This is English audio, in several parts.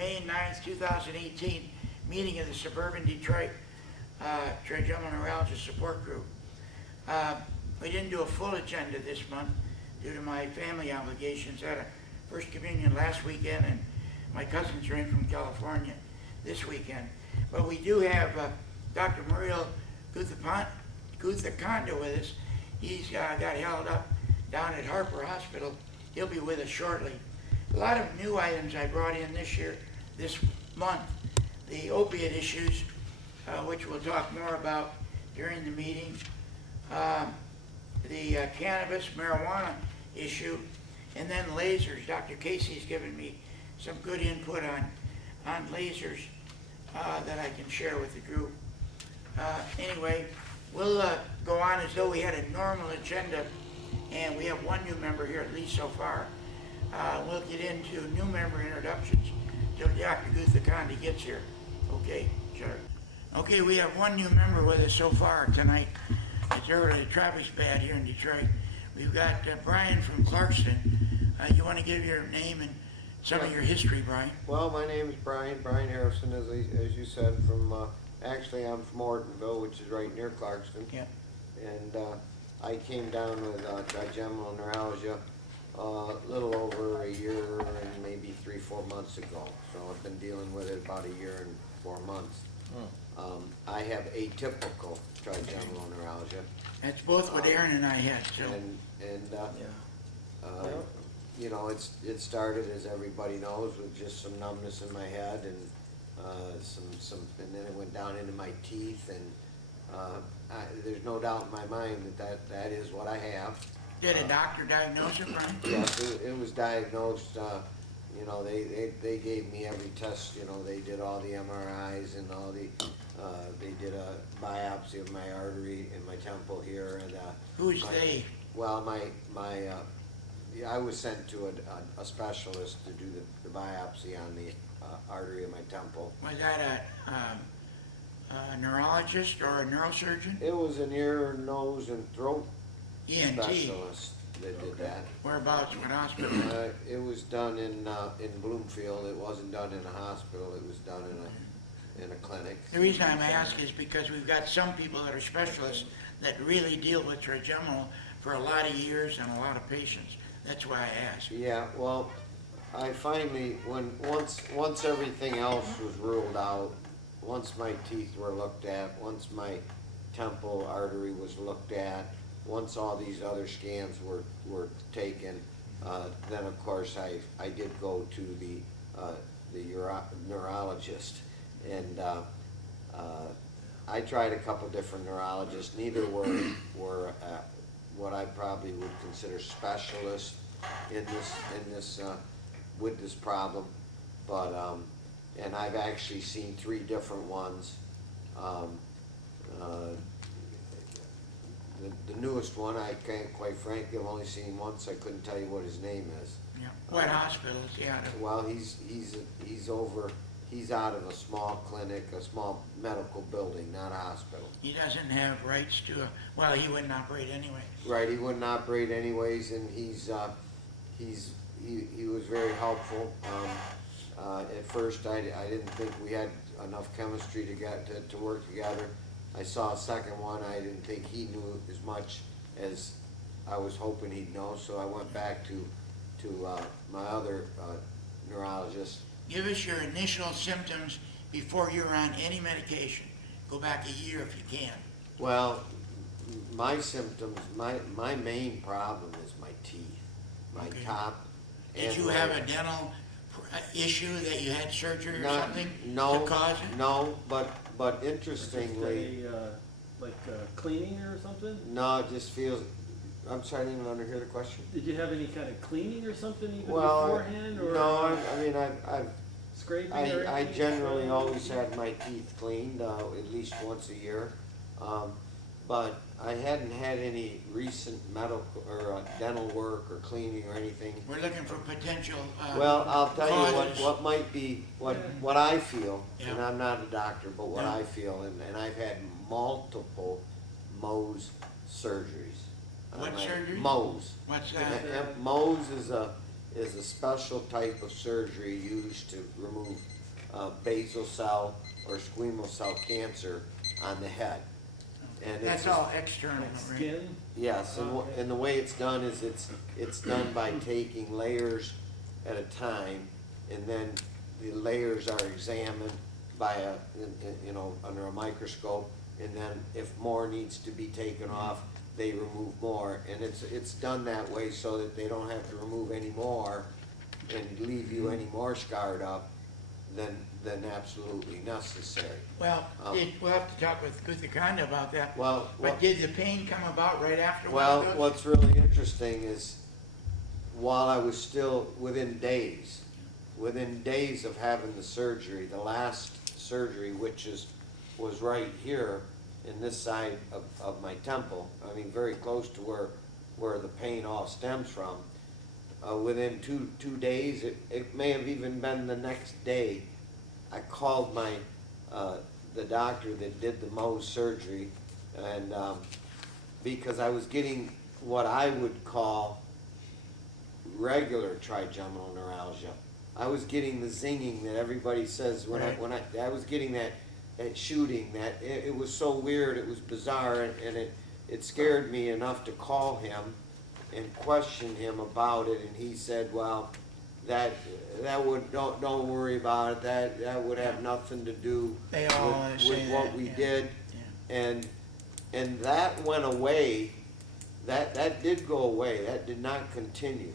May 9th, 2018 meeting of the Suburban Detroit Trigeminal Neuralgia Support Group. We didn't do a full agenda this month due to my family obligations. I had a First Communion last weekend, and my cousins are in from California this weekend. But we do have Dr. Murali Guthikonda with us. He's got held up down at Harper Hospital. He'll be with us shortly. A lot of new items I brought in this month. The opiate issues, which we'll talk more about during the meeting. The cannabis, marijuana issue, and then lasers. Dr. Casey's given me some good input on lasers that I can share with the group. Anyway, we'll go on as though we had a normal agenda, and we have one new member here, at least so far. We'll get into new member introductions till Dr. Guthikonda gets here. Okay, sure. Okay, we have one new member with us so far tonight. It's early, traffic's bad here in Detroit. We've got Brian from Clarkston. You want to give your name and some of your history, Brian? Well, my name is Brian Harrison, as you said, from, actually I'm from Ortonville, which is right near Clarkston. Yeah. And I came down with trigeminal neuralgia a little over a year and maybe 3-4 months ago. So I've been dealing with it about a year and 4 months. I have atypical trigeminal neuralgia. That's both what Aaron and I had, so. You know, it started, as everybody knows, with just some numbness in my head and and then it went down into my teeth, and there's no doubt in my mind that is what I have. Did a doctor diagnose it, Brian? Yes, it was diagnosed. You know, they gave me every test. You know, they did all the MRIs and all the. They did a biopsy of my artery in my temple here, and. Who's they? Well, I was sent to a specialist to do the biopsy on the artery of my temple. Was that a neurologist or a neurosurgeon? It was an ear, nose, and throat ENT. specialist that did that. Whereabouts? What hospital? It was done in Bloomfield. It wasn't done in a hospital. It was done in a clinic. The reason I'm asking is because we've got some people that are specialists that really deal with trigeminal for a lot of years and a lot of patients. That's why I asked. Yeah, well, I finally, once everything else was ruled out, once my teeth were looked at, once my temple artery was looked at, once all these other scans were taken, then of course I did go to the neurologist, and I tried a couple different neurologists. Neither were what I probably would consider specialists in this with this problem, but and I've actually seen 3 different ones. The newest one, I can't, quite frankly, I've only seen once. I couldn't tell you what his name is. Yeah. What hospitals? Yeah. Well, he's out of a small clinic, a small medical building, not a hospital. He doesn't have rights to well, he wouldn't operate anyway. Right, he wouldn't operate anyways, and he was very helpful. At first, I didn't think we had enough chemistry to work together. I saw a second one. I didn't think he knew as much as I was hoping he'd know, so I went back to my other neurologist. Give us your initial symptoms before you were on any medication. Go back a year if you can. Well, my symptoms, my main problem is my teeth, my top. Did you have a dental issue that you had surgery or something to cause it? No, but interestingly, like cleaning or something? No, it just feels. I'm sorry, I didn't even underhear the question. Did you have any kind of cleaning or something even beforehand? Or no, I mean I've scraping. I generally always had my teeth cleaned at least once a year, but I hadn't had any recent medical or dental work or cleaning or anything. We're looking for potential well, I'll tell causes. you what might be what I feel, Yeah. and I'm not a doctor, but what Yeah. I feel, and I've had multiple Mohs surgeries. What surgery? Mohs. What's that? Mohs is is a special type of surgery used to remove basal cell or squamous cell cancer on the head. And That's it's all external, Like right? skin? yes, and the way it's done is it's done by taking layers at a time, and then the layers are examined by under a microscope, and then if more needs to be taken off, they remove more, and it's done that way so that they don't have to remove any more and leave you any more scarred up than absolutely necessary. Well, we'll have to talk with Guthikonda about that. Well, But did the pain come about right after one well, of those? what's really interesting is while I was still within days of having the surgery, the last surgery, which was right here in this side of my temple, I mean, very close to where the pain all stems from. Within two days, it may have even been the next day, I called the doctor that did the Mohs surgery, and because I was getting what I would call regular trigeminal neuralgia. I was getting the zinging that everybody says when I was getting that shooting, that it was so weird, it was bizarre, and it scared me enough to call him and question him about it, and he said, well, that would, don't worry about it, that would have nothing to do They all say with what that, we yeah. did, Yeah. and that went away. That did go away. That did not continue.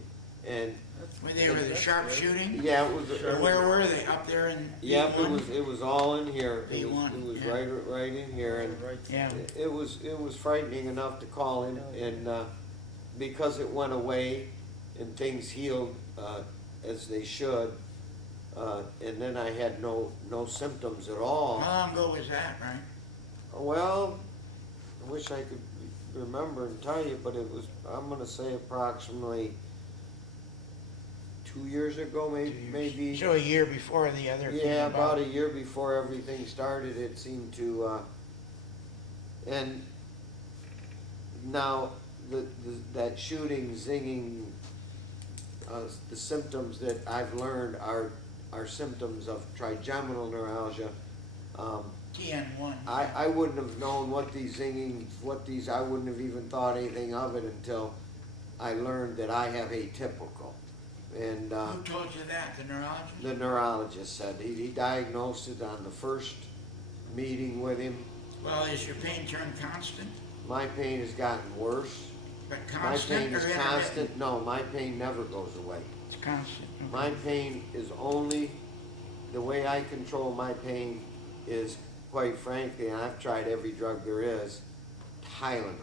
And When they were the That's sharpshooting? yeah, it was. Where were they? Up there in Yep, B1? it was all in here. It B1, was yeah. right in here, and Right. Yeah. it was frightening enough to call him, and because it went away and things healed as they should, and then I had no symptoms at all. How long ago was that, right? Well, I wish I could remember and tell you, but it was, I'm gonna say approximately 2 years ago, maybe. So a year before the other came Yeah, about a year before everything started, it seemed to, and now that shooting, zinging, the symptoms that I've learned are symptoms of trigeminal neuralgia. TN1. I wouldn't have known what these zinging, I wouldn't have even thought anything of it until I learned that I have atypical. And Who told you that? The neurologist? the neurologist said, he diagnosed it on the first meeting with him. Well, is your pain turned constant? My pain has gotten worse. But My constant pain or is intermittent? constant. No, my pain never goes away. It's constant. Okay. My pain is only, the way I control my pain is, quite frankly, and I've tried every drug there is, Tylenol.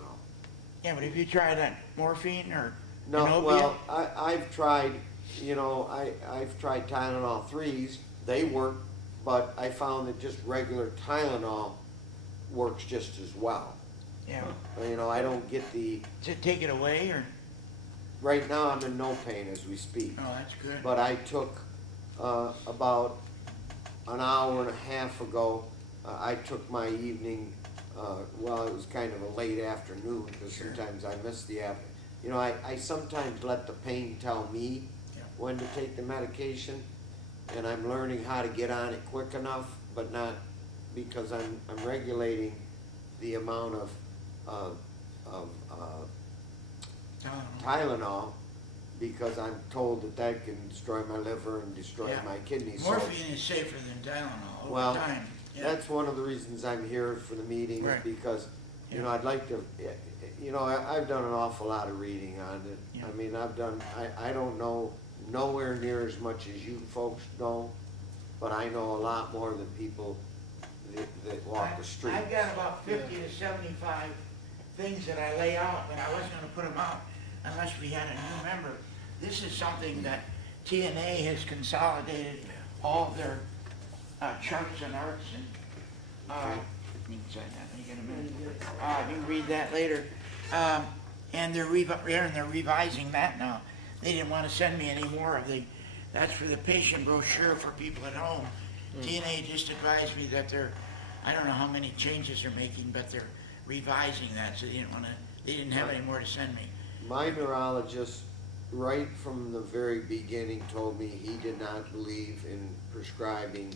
Yeah, but have you tried that morphine or No, an well, opiate? I've tried, I've tried Tylenol 3s, they work, but I found that just regular Tylenol works just as well. Yeah. I don't get the, Does it take it away or? right now I'm in no pain as we speak. Oh, that's good. But I took, about an hour and a half ago, I took my evening, well, it was kind of a late afternoon, because Sure. sometimes I miss the I sometimes let the pain tell me Yeah. when to take the medication, and I'm learning how to get on it quick enough, but not, because I'm regulating the amount of Tylenol. Tylenol, because I'm told that can destroy my liver and destroy Yeah. my kidneys. So Morphine is safer than Tylenol over Well, time. Yeah. that's one of the reasons I'm here for the meeting, is Right. because, Yeah. I'd like to, I've done an awful lot of reading on it. Yeah. I mean, I don't know nowhere near as much as you folks know, but I know a lot more than people that walk the street. I've got about 50 to 75 things that I lay out, but I wasn't gonna put them out unless we had a new member. This is something that TNA has consolidated all their charts and arts and, you can sign that when you get a minute. You can read that later. And they're revising that now. They didn't want to send me any more of that's for the patient brochure for people at home. TNA just advised me that I don't know how many changes they're making, but they're revising that, so they didn't have any more to send me. My neurologist right from the very beginning told me he did not believe in prescribing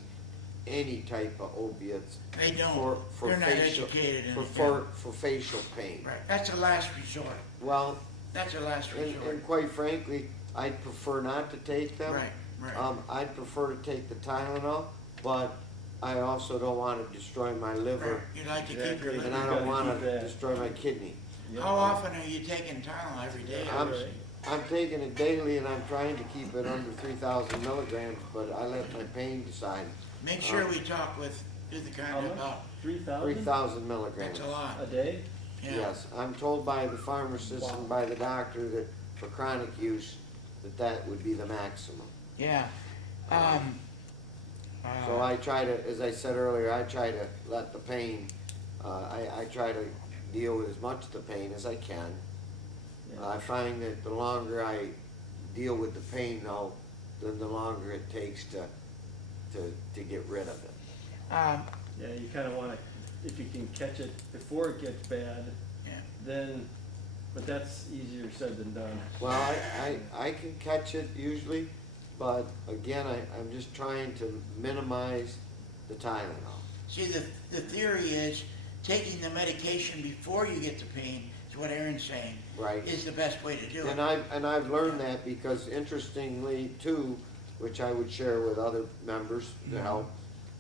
any type of opiates They don't. for They're not facial, educated in for, it, for facial pain. Right, that's a last resort. Well, That's a last and resort. quite frankly, I'd prefer not to take them. Right, right. I'd prefer to take the Tylenol, but I also don't wanna destroy my liver, Right, you'd like to keep your Exactly. and liver. I You don't gotta wanna keep that. destroy my kidney. Yeah. How often are you taking Tylenol every day? I'm, Right. I'm taking it daily and I'm trying to keep it under 3,000 milligrams, but I let my pain decide. Make sure we talk with How Guthikonda much? about, 3,000 3,000 milligrams. that's a lot. a day? Yeah. Yes, I'm told by the pharmacist and by the doctor that for chronic use, that would be the maximum. Yeah. So I try to, as I said earlier, I try to let the pain, I try to deal with as much of the pain as I can. Yeah. I find that the longer I deal with the pain though, then the longer it takes to get rid of it. Yeah, you kinda wanna, if you can catch it before it gets bad, Yeah. then, but that's easier said than done. Well, I can catch it usually, but again, I'm just trying to minimize the Tylenol. See, the theory is taking the medication before you get the pain, is what Aaron's saying, Right. is the best way to do it. And I've learned that because interestingly too, which I would share with other members to help,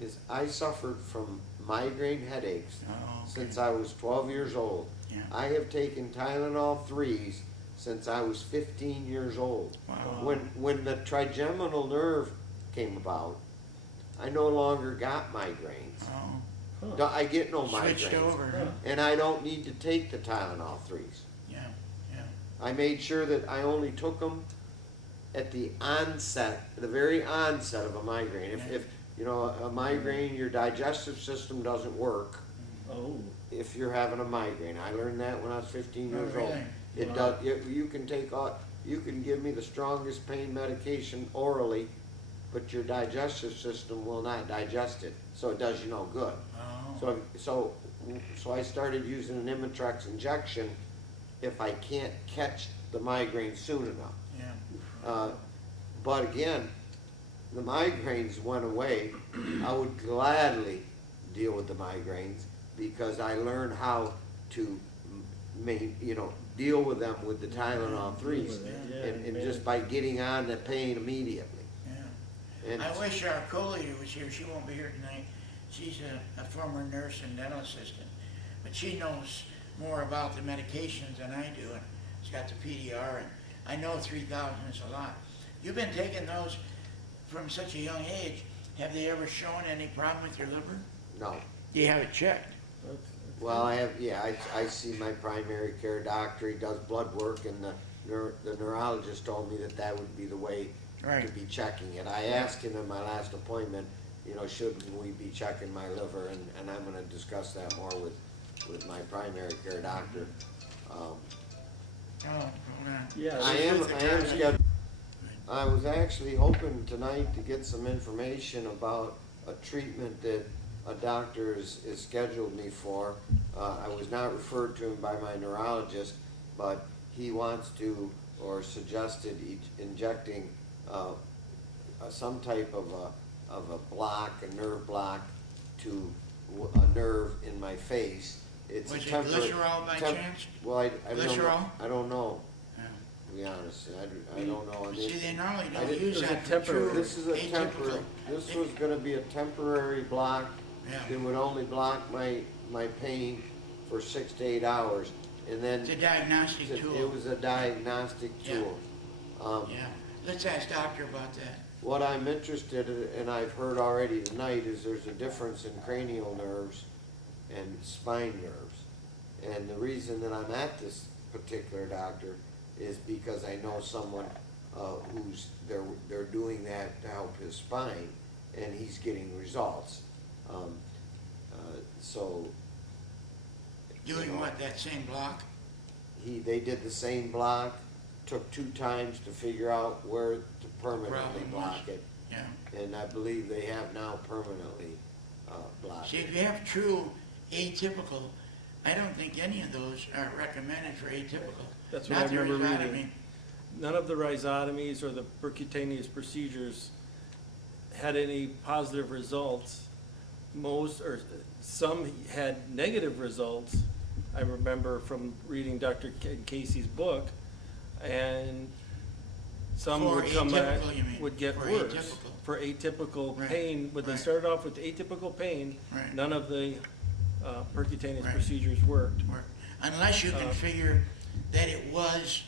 is I suffered from migraine headaches Oh, okay. since I was 12 years old. Yeah. I have taken Tylenol 3s since I was 15 years old. Wow. When the trigeminal nerve came about, I no longer got migraines. Oh, Huh. I get no switched migraines. over, Huh. huh? And I don't need to take the Tylenol 3s. Yeah, yeah. I made sure that I only took them at the onset, the very onset of a migraine. If you know, a migraine, your digestive system doesn't work Oh, if you're having a migraine. I learned that when I was 15 Oh, years old. really? It Wow. does, you can take, you can give me the strongest pain medication orally, but your digestive system will not digest it, so it does you no good. Oh, So I started using an Imitrex injection if I can't catch the migraine soon enough. yeah. But again, the migraines went away. I would gladly deal with the migraines because I learned how to deal with them with the Tylenol 3s. yeah, And just by getting on the pain immediately. Yeah. And I wish our co-leader was here. She won't be here tonight. She's a former nurse and dental assistant, but she knows more about the medications than I do, and she's got the PDR, and I know 3,000 is a lot. You've been taking those from such a young age. Have they ever shown any problem with your liver? no. Do you have it checked? that's Well, I see my primary care doctor. He does blood work, and the neurologist told me that would be the way to Right. be checking it. I asked him in my last appointment, should we be checking my liver, and I'm gonna discuss that more with my primary care doctor. Oh, hold on. Yeah, I there's- am scheduled. I was actually hoping tonight to get some information about a treatment that a doctor is scheduled me for. I was not referred to him by my neurologist, but he wants to, or suggested injecting some type of a block, a nerve block, to a nerve in my face. It's Was a it temporary. glycerol by chance? Well, I don't know. Glycerol? I don't know, Yeah. to be honest. I don't know. I mean, See, they normally I don't didn't- use It was that a for temporary- true This is a temporary, atypical. this was gonna be a temporary block. Yeah. It would only block my pain for 6 to 8 hours, and then It's a diagnostic it tool. was a diagnostic Yeah. tool. Yeah, let's ask doctor about that. What I'm interested in, and I've heard already tonight, is there's a difference in cranial nerves and spine nerves. And the reason that I'm at this particular doctor is because I know someone they're doing that to help his spine, and he's getting results. So. Doing what, that same block? They did the same block, took 2 times to figure out where to permanently Problem block was. it. Yeah. And I believe they have now permanently blocked See, it. if you have true atypical, I don't think any of those are recommended for atypical. That's what I Not the remember rifaximin. reading. none of the rhizotomies or the percutaneous procedures had any positive results. Most, or some had negative results. I remember from reading Dr. Casey's book, and some For would come back, atypical, you mean? would get For worse. atypical. For atypical Right, pain, when they right. started off with atypical pain, Right. none of the percutaneous Right. procedures worked. Or unless you can figure that it was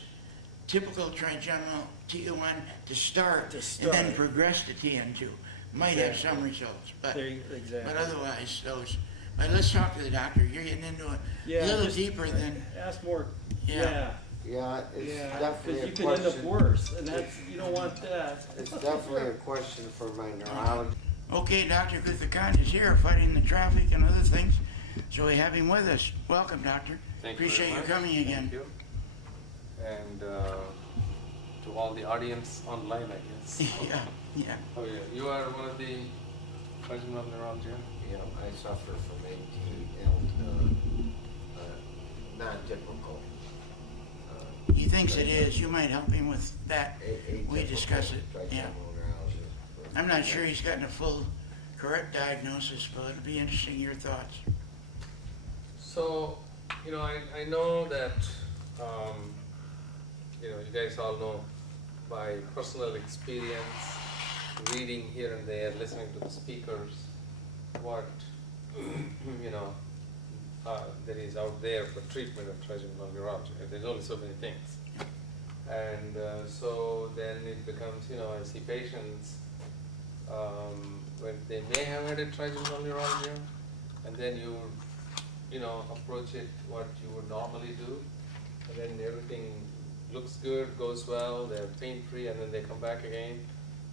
typical trigeminal T1 to start, To and then start. progress to TN2. Might have some results, but Exactly. otherwise those. But let's talk to the doctor. You're getting into it Yeah, a little just deeper than. Ask more, Yeah. Yeah, it's yeah, definitely because a you can end up question. worse, and that's, you don't want that. It's definitely a question for my neurologist. Okay, Dr. Guthikonda is here fighting the traffic and other things, so we have him with us. Welcome, doctor. Thank you Appreciate very you much. coming again. Thank you. And to all the audience online, I guess. Yeah, yeah. Oh yeah, you are one of the trigeminal neuralgia. You know, I suffer from non-typical. He thinks it is. You might help him with that. We discuss it, yeah. I'm not sure he's gotten a full, correct diagnosis, but it'll be interesting your thoughts. So, you know, I know that, you know, you guys all know by personal experience, reading here and there, listening to the speakers, what, you know, there is out there for treatment of trigeminal neuralgia. There's only so many things. And so then it becomes, you know, I see patients when they may have had a trigeminal neuralgia, and then you know, approach it what you would normally do, and then everything looks good, goes well, they're pain-free, and then they come back again,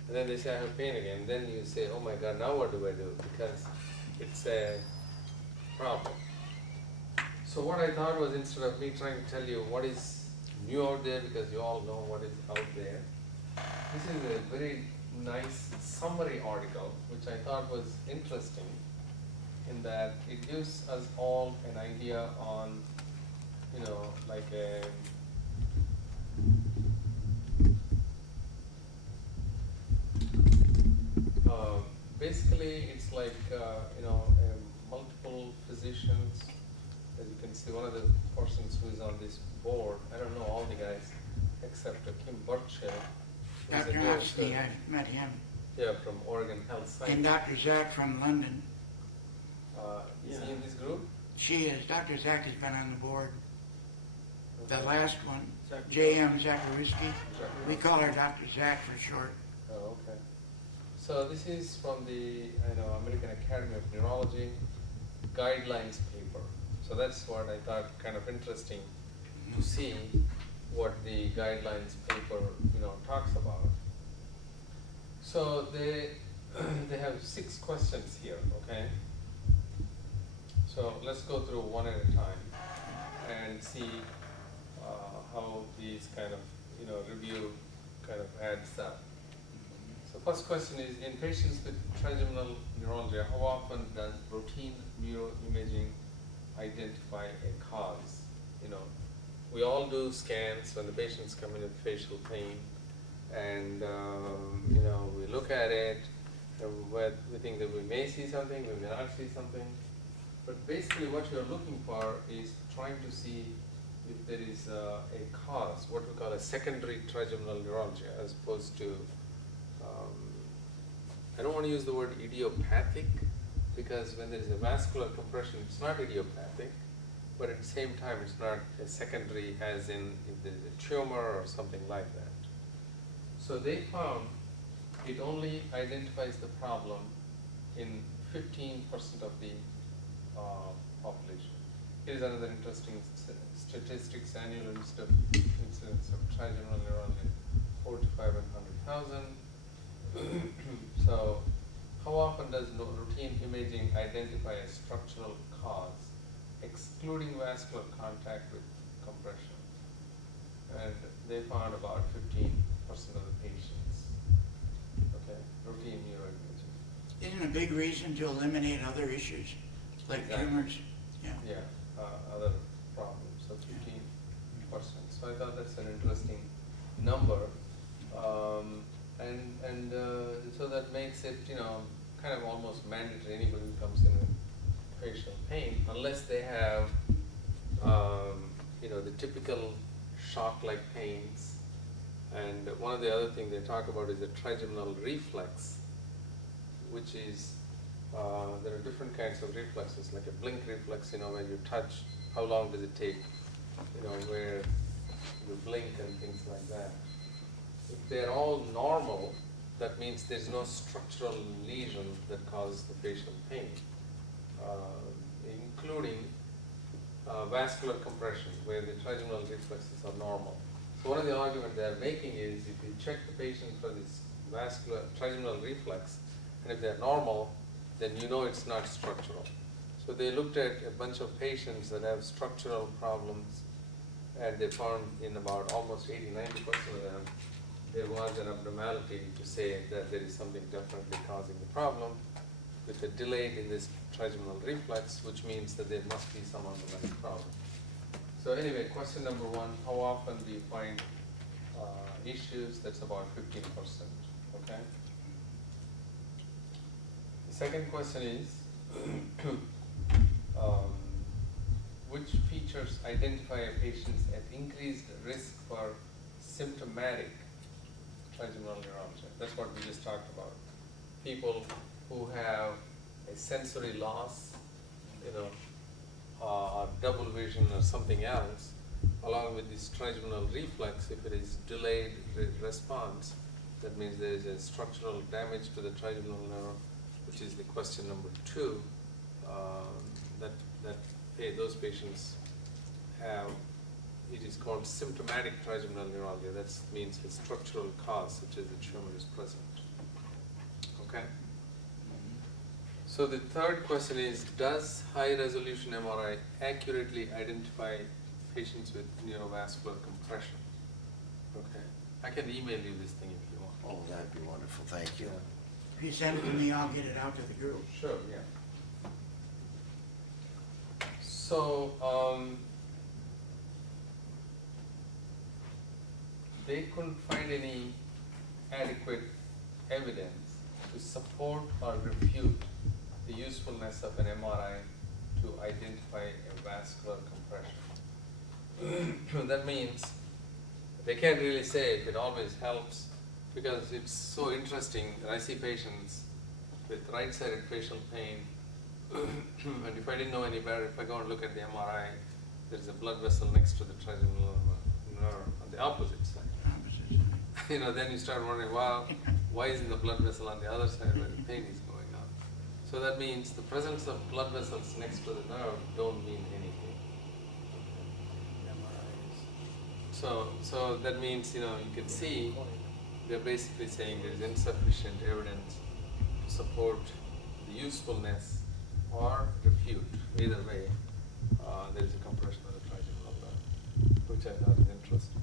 and then they say, I have pain again. Then you say, oh my God, now what do I do? Because it's a problem. So what I thought was, instead of me trying to tell you what is new out there, because you all know what is out there, this is a very nice summary article, which I thought was interesting, in that it gives us all an idea on, you know, like a basically it's like, you know, multiple physicians. As you can see, one of the persons who is on this board, I don't know all the guys, except Kim Burchill. who's a Dr. nurse, Hofsky, I've met him. Yeah, from Oregon Health Science. And Dr. Zach from London. Is he in this group? She is. Dr. Zach has been on the board. The Okay. last one, J.M. Zakariski. We call her Dr. Zach for short. Oh, okay. So this is from the American Academy of Neurology guidelines paper. So that's what I thought kind of interesting to see what the guidelines paper talks about. So they they have 6 questions here. Okay. So let's go through one at a time and see how these kind of review kind of adds up. So first question is, in patients with trigeminal neuralgia, how often does routine neuroimaging identify a cause? We all do scans when the patients come in with facial pain, and we look at it, and we think that we may see something, we may not see something. But basically what you're looking for is trying to see if there is a cause, what we call a secondary trigeminal neuralgia, as opposed to, I don't want to use the word idiopathic, because when there is a vascular compression, it's not idiopathic, but at the same time, it's not a secondary, as in if there is a tumor or something like that. So they found it only identifies the problem in 15% of the population. Here's another interesting statistics: annual incidence of trigeminal neuralgia, 45 and 100,000. So, how often does routine imaging identify a structural cause, excluding vascular contact with compression? And they found about 15% of the patients. Okay, routine neuroimaging. Isn't a big reason to eliminate other issues, like Exactly. tumors? Yeah. Yeah, other problems, so 15%. So I thought that's an interesting number, and so that makes it, kind of almost mandatory. Anybody who comes in with facial pain, unless they have, the typical shock-like pains. And one of the other things they talk about is the trigeminal reflex, which is, there are different kinds of reflexes, like a blink reflex, when you touch, how long does it take, where you blink and things like that. If they're all normal, that means there's no structural lesion that causes the facial pain, including vascular compression, where the trigeminal reflexes are normal. So one of the arguments they're making is, if you check the patient for this vascular trigeminal reflex, and if they're normal, then it's not structural. So they looked at a bunch of patients that have structural problems, and they found in about almost 80–90% of them, there was an abnormality to say that there is something definitely causing the problem, with a delay in this trigeminal reflex, which means that there must be some underlying problem. So anyway, question number one, how often do you find issues? That's about 15%, okay? The second question is, which features identify a patient at increased risk for symptomatic trigeminal neuralgia? That's what we just talked about. People who have a sensory loss, or double vision or something else, along with this trigeminal reflex, if it is delayed response, that means there is a structural damage to the trigeminal nerve, which is the question number 2, those patients have, it is called symptomatic trigeminal neuralgia. That means a structural cause, such as the tumor is present. Okay? So the third question is, does high-resolution MRI accurately identify patients with neurovascular compression? Okay. I can email you this thing if you want. Oh, that'd be wonderful, thank you. If you send it to me, I'll get it out to the group. Sure, yeah. So, they couldn't find any adequate evidence to support or refute the usefulness of an MRI to identify a vascular compression. That means they can't really say if it always helps, because it's so interesting that I see patients with right-sided facial pain, and if I didn't know any better, if I go and look at the MRI, there's a blood vessel next to the trigeminal nerve on the opposite side. Then you start wondering, well, why isn't the blood vessel on the other side where the pain is going on? So that means the presence of blood vessels next to the nerve don't mean anything. So that means, you can see they're basically saying there's insufficient evidence to support the usefulness or refute. Either way, there is a compression of the trigeminal nerve, which I thought is interesting.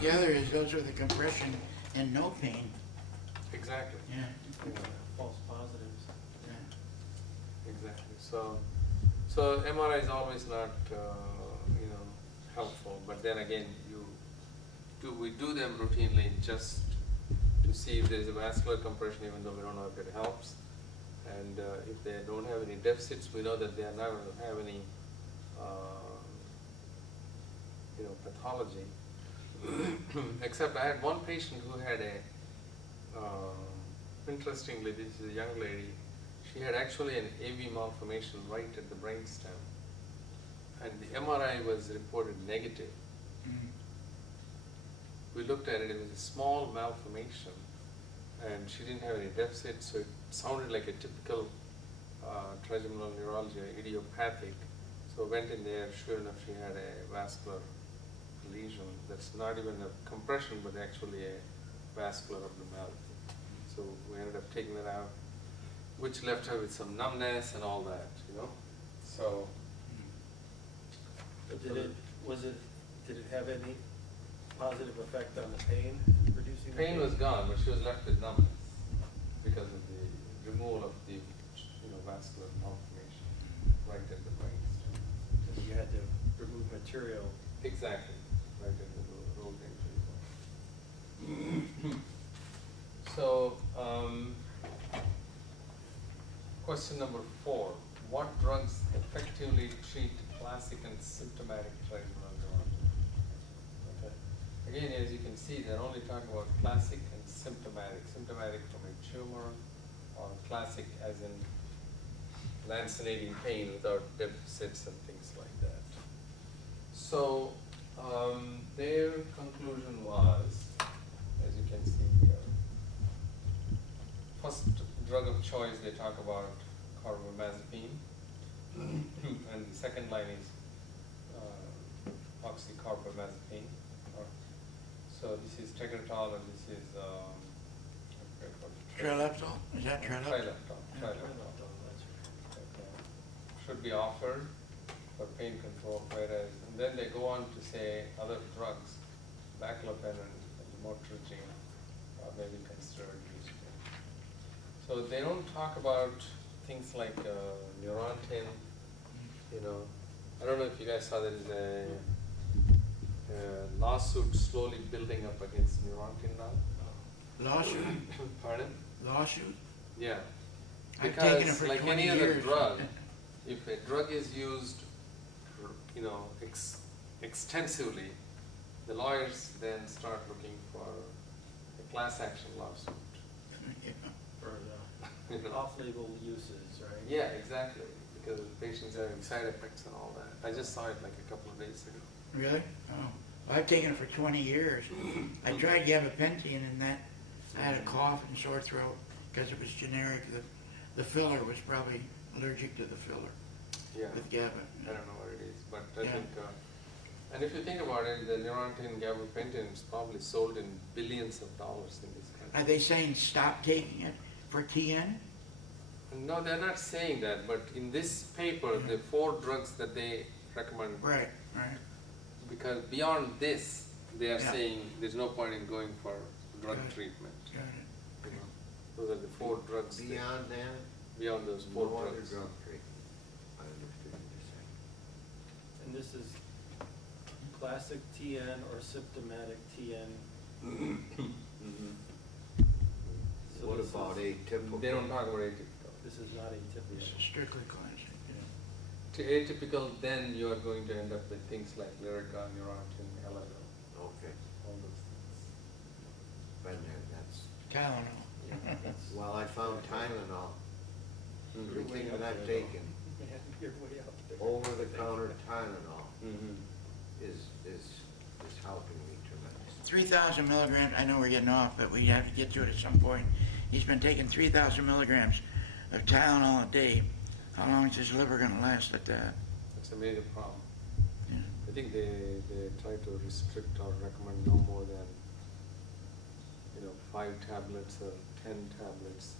The other is, those are the compression and no pain. Exactly. Yeah. False positives. Yeah. Exactly. So MRI is always not, helpful. But then again, we do them routinely just to see if there is a vascular compression, even though we don't know if it helps. And if they don't have any deficits, we know that they are not going to have any, pathology. Except I had one patient who had interestingly, this is a young lady, she had actually an AV malformation right at the brainstem, and the MRI was reported negative. Mhm. We looked at it, it was a small malformation, and she didn't have any deficits, so it sounded like a typical trigeminal neuralgia, idiopathic. So went in there, sure enough she had a vascular lesion that's not even a compression, but actually a vascular abnormality. So we ended up taking that out, which left her with some numbness and all that, So But did it have any positive effect on the pain, reducing the pain was gone, but she was left with numbness because of the removal of the vascular malformation right at the brainstem. You had to remove material. Exactly, right at the controlled injury. So, question number 4. What drugs effectively treat classic and symptomatic trigeminal neuralgia? Okay. Again, as you can see, they're only talking about classic and symptomatic. Symptomatic from a tumor, or classic as in lancinating pain without deficits and things like that. So, their conclusion was, as you can see here, first drug of choice they talk about carbamazepine, and the second line is oxycarbamazepine. So this is Tegretol and this is Trileptal, is that Trileptal? Trileptal. Okay. Should be offered for pain control, whereas, and then they go on to say other drugs, baclofen and lamotrigine, may be considered useful. So they don't talk about things like Neurontin, you know. I don't know if you guys saw there is a lawsuit slowly building up against Neurontin now. Lawsuit, Pardon? lawsuit? Yeah. I've taken it Because for like 20 any other years. drug, if a drug is used, you know, extensively, the lawyers then start looking for a class action lawsuit. For You know? off-label uses, right? Yeah, exactly, because the patients having side effects and all that. I just saw it like a couple of days ago. Really? Oh, well, I've taken it for 20 years. I tried gabapentin and that, I had a cough and sore throat because it was generic. The filler was probably allergic to the filler Yeah, with GABA. I don't know what it is, but I Yeah. think, and if you think about it, the Neurontin gabapentin is probably sold in billions of dollars in this country. Are they saying stop taking it for TN? No, they're not saying that, but in this paper, the 4 drugs that they recommend, Right, right. because beyond this, they are Yeah. saying there's no point in going for drug Got it. treatment. Got it. You know, those are the 4 drugs. Beyond that, Beyond those 4 no other drugs. drug treatment. I understood you to say. And this is classic TN or symptomatic TN. Mhm. So What this about is- atypical? They don't talk about atypical. This is not atypical. It's strictly classic. To atypical, then you are going to end up with things like Lyrica, Neurontin, LSO, Okay, all those been there, that's, Tylenol. things. well, I found Tylenol, Mhm. everything that I've there, taken, You're way out there. over-the-counter Tylenol Mhm. is helping me tremendously. 3,000 milligrams, I know we're getting off, but we have to get to it at some point. He's been taking 3,000 milligrams of Tylenol a day. How long is his liver going to last at that? It's a major problem. Yeah. I think they try to restrict or recommend no more than, 5 tablets or 10 tablets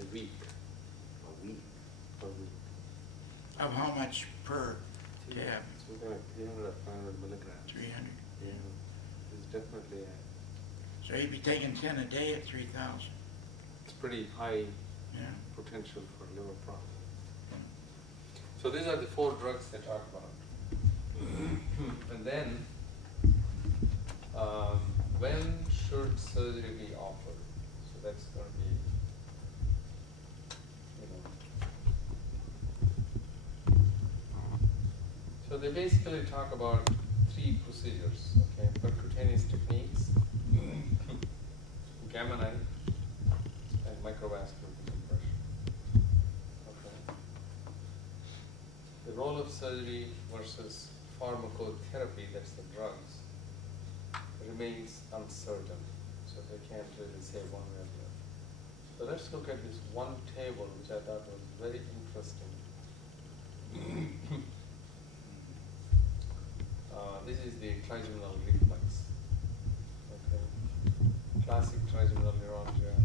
a week. A week. Per week. Of how much per tab? So we're like 300 or 500 milligrams. 300. Yeah, it's definitely So he'd be taking 10 a day at 3,000. it's pretty high Yeah. potential for liver problem. So these are the 4 drugs they talk about. And then, when should surgery be offered? So that's going to be, So they basically talk about 3 procedures, okay? Percutaneous techniques, gamma knife, and microvascular decompression. Okay. The role of surgery versus pharmacotherapy, that's the drugs, remains uncertain. So they can't really say one way or the other. So let's look at this one table, which I thought was very interesting. This is the trigeminal reflex. Okay. Classic trigeminal neuralgia,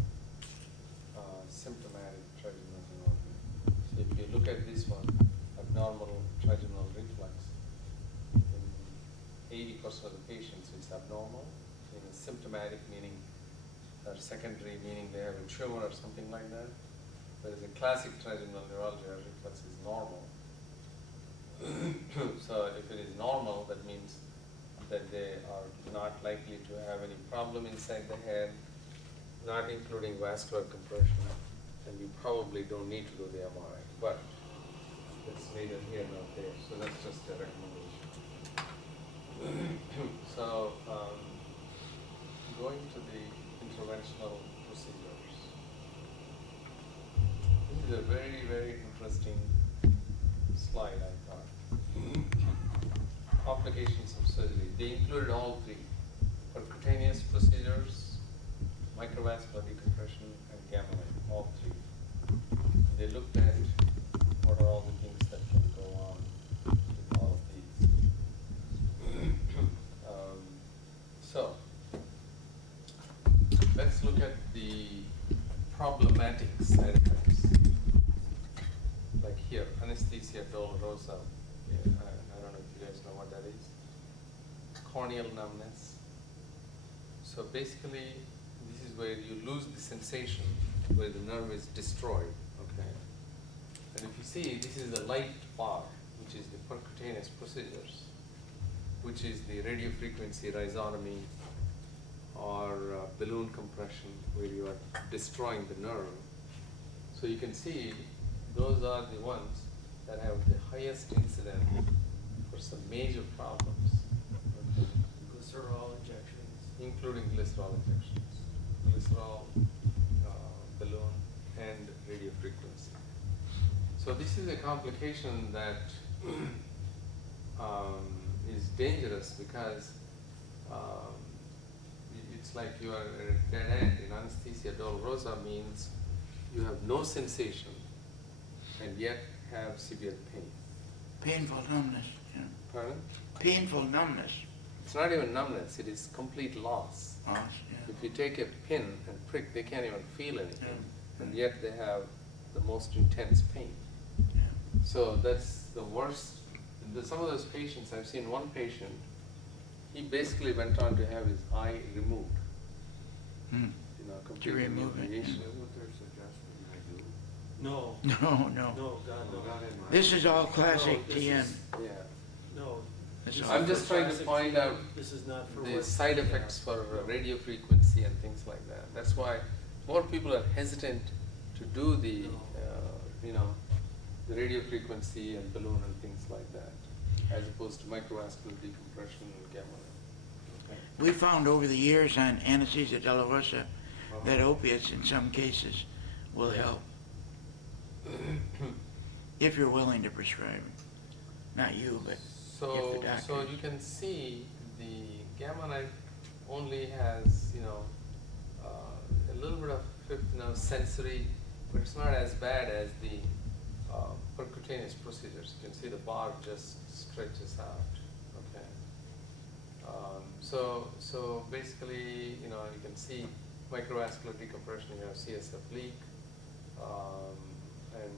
symptomatic trigeminal neuralgia. So if you look at this one, abnormal trigeminal reflex, in 80% of the patients it's abnormal. In a symptomatic, meaning or secondary, meaning they have a tumor or something like that. Whereas a classic trigeminal neuralgia reflex is normal. So if it is normal, that means that they are not likely to have any problem inside the head, not including vascular compression, and you probably don't need to do the MRI, but that's neither here nor there, so that's just a recommendation. So, going to the interventional procedures. This is a very, very interesting slide, I thought. Complications of surgery. They included all three: percutaneous procedures, microvascular decompression, and gamma knife, all three. They looked at what are all the things that can go on with all of these. So, let's look at the problematic side effects. Like here, anesthesia dolorosa. Yeah, I don't know if you guys know what that is. Corneal numbness. So basically, this is where you lose the sensation, where the nerve is destroyed. Okay. And if you see, this is the light bar, which is the percutaneous procedures, which is the radiofrequency rhizotomy or balloon compression, where you are destroying the nerve. So you can see those are the ones that have the highest incidence for some major problems. Okay. Glycerol injections. Including glycerol injections, glycerol, balloon, and radiofrequency. So this is a complication that is dangerous because it's like you are at a dead end. In anesthesia dolorosa means you have no sensation and yet have severe pain. Painful numbness. Yeah. Pardon? Painful numbness. It's not even numbness, it is complete loss. Oh, If you take a pin and prick, they can't even feel anything, Yeah. and yet they have the most intense pain. yeah. So that's the worst. Some of those patients, I've seen one patient, he basically went on to have his eye removed. Hmm. Completely remove it, radiation. Isn't what they're suggesting I do? No, No, no. no, God, no. Not in my- This is all classic No, this TN. is- Yeah. No. This This is is all- I'm just for trying to classic find TN. out This is not for the what- side effects for radio frequency and things like that. That's why more people are hesitant to do the, the radio frequency and balloon and things like that, as opposed to microvascular decompression and gamma. Okay. We found over the years on anesthesia dolorosa that opiates in some cases will help if you're willing to prescribe it. Not you, but So, if the so doctor. you can see the gamma knife only has, a little bit of sensory, but it's not as bad as the percutaneous procedures. You can see the bar just stretches out. Okay. So basically, you can see microvascular decompression. You have CSF leak, and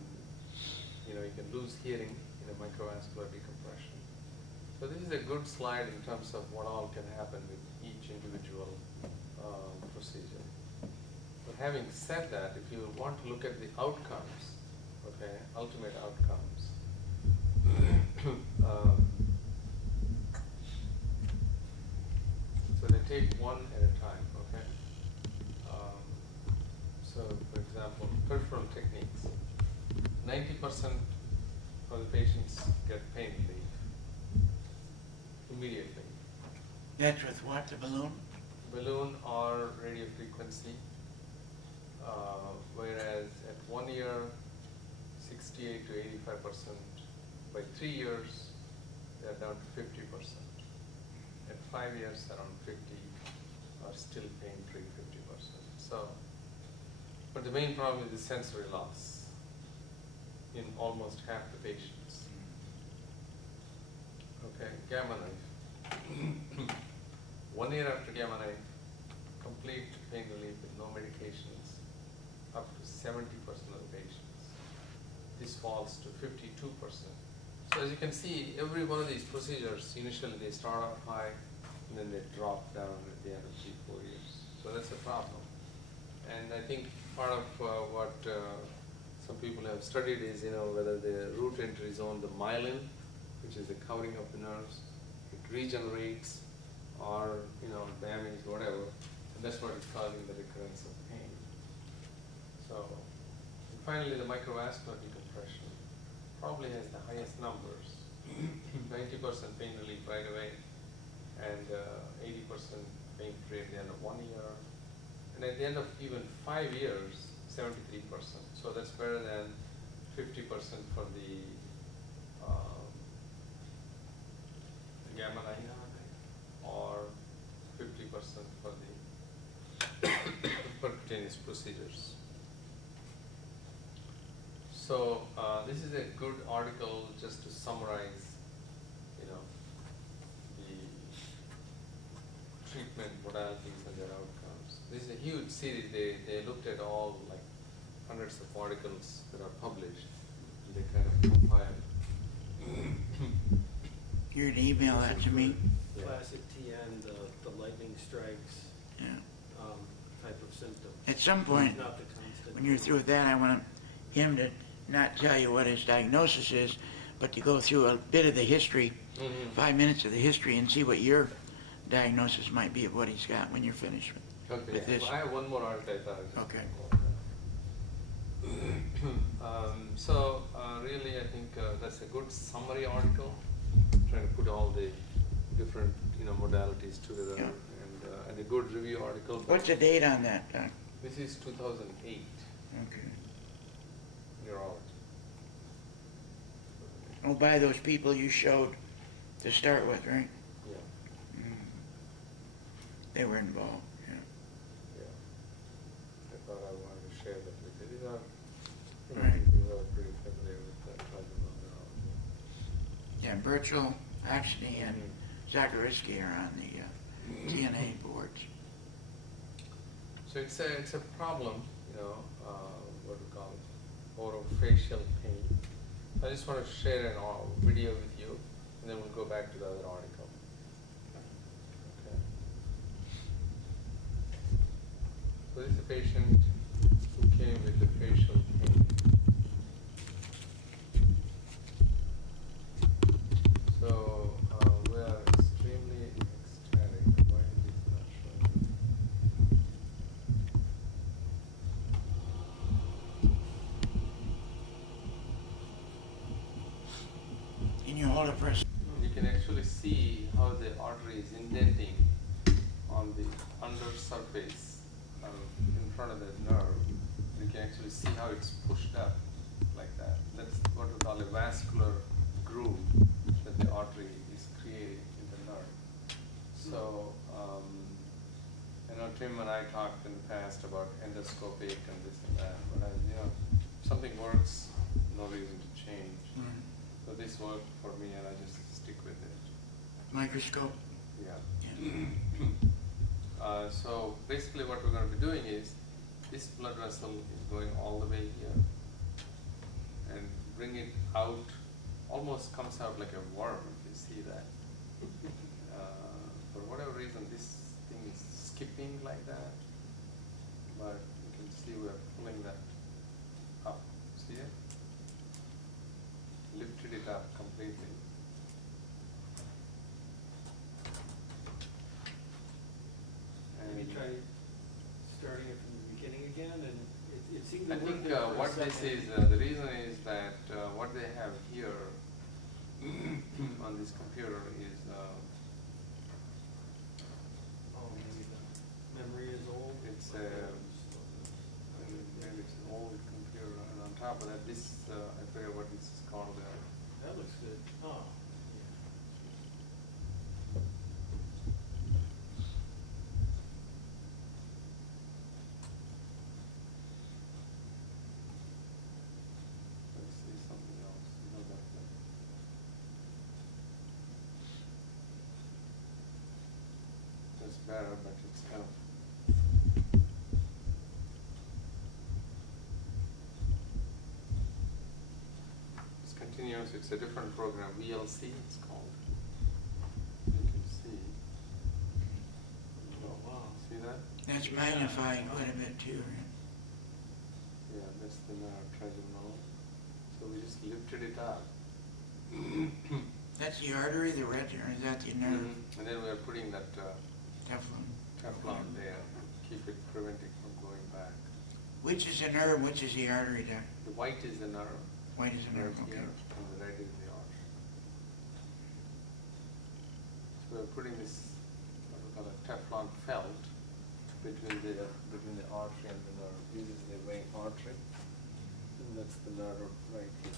you can lose hearing in a microvascular decompression. So this is a good slide in terms of what all can happen with each individual procedure. But having said that, if you want to look at the outcomes, okay, ultimate outcomes, so they take one at a time, okay? So for example, peripheral techniques, 90% of the patients get pain relief immediately. That's with what, the balloon? Balloon or radiofrequency, whereas at 1 year, 68 to 85%. By 3 years, they are down to 50%. At 5 years, around 50 are still pain-free 50%. So, but the main problem is the sensory loss in almost half the patients. Okay, gamma knife. 1 year after gamma knife, complete pain relief with no medications, up to 70% of the patients. This falls to 52%. So as you can see, every one of these procedures, initially they start off high, and then they drop down at the end of 3-4 years. So that's a problem. And I think part of what some people have studied is, whether the root entry zone, the myelin, which is the covering of the nerves, it regenerates or, damage, whatever, and that's what is causing the recurrence of pain. So, and finally, the microvascular decompression probably has the highest numbers, 90% pain relief right away, and 80% pain free at the end of 1 year, and at the end of even 5 years, 73%. So that's better than 50% for the gamma knife, or 50% for the percutaneous procedures. So this is a good article just to summarize, the treatment modalities and their outcomes. This is a huge series. They looked at all like hundreds of articles that are published. And they kind of compiled. You're to email that to me? Yeah. Classic TN, the lightning strikes Yeah. type of symptom. At some point, Not the constant. when you're through with that, I want him to not tell you what his diagnosis is, but to go through a bit of the history, 5 minutes of the history, and see what your diagnosis might be of what he's got when you're finished Okay, with this. well, I have one more article I thought I just Okay. So really, I think that's a good summary article, trying to put all the different modalities together, Yeah. and a good review article. What's the date on that, Doc? This is 2008 Okay. neurology. Oh, by those people you showed to start with, right? Yeah, Mm. They were involved, yeah. yeah. I thought I wanted to share that with you. These are Right. people who are pretty familiar with trigeminal neurology. Yeah, Birchall, Oxney, and Zagoriski are on the TNA boards. So it's a problem, what do we call it, orofacial pain. I just want to share an video with you, and then we'll go back to the other article. Okay. So this is a patient who came with the facial pain. So we are extremely ecstatic. Why is this not showing? Can you hold it for us? You can actually see how the artery is indenting on the under surface in front of the nerve. You can actually see how it's pushed up like that. That's what we call a vascular groove that the artery is creating in the nerve. So, I know Tim and I talked in the past about endoscopic and this and that, but if something works, no reason to change. Mm. So this worked for me, and I just stick with it. Microscope? Yeah. Yeah. So basically, what we're going to be doing is this blood vessel is going all the way here, and bring it out. Almost comes out like a worm, if you see that. For whatever reason, this thing is skipping like that, but you can see we're pulling that up. See it? Lifted it up completely. Maybe And try starting it from the beginning again, and it seemed to I work think there for a what this second. is, the reason is that what they have here on this computer is, Oh, maybe the memory is old. it's maybe it's an old computer, and on top of that, this, I forget what this is called. That looks good. Oh. Let's see something else. That's better, but it's kind of. It's continuous. It's a different program. VLC, it's called. You can see. Oh, wow. See that? That's magnifying quite a bit too, right? Yeah, that's the trigeminal. So we just lifted it up. That's the artery, the red, or is that the nerve? And then we're putting that Teflon. Teflon there, keep it preventing from going back. Which is the nerve, which is the artery there? The white is the nerve, White is the nerve, right okay. here, and the red is the arch. So we're putting this, what we call a Teflon felt between the artery and the nerve. This is the vein artery, and that's the nerve right here.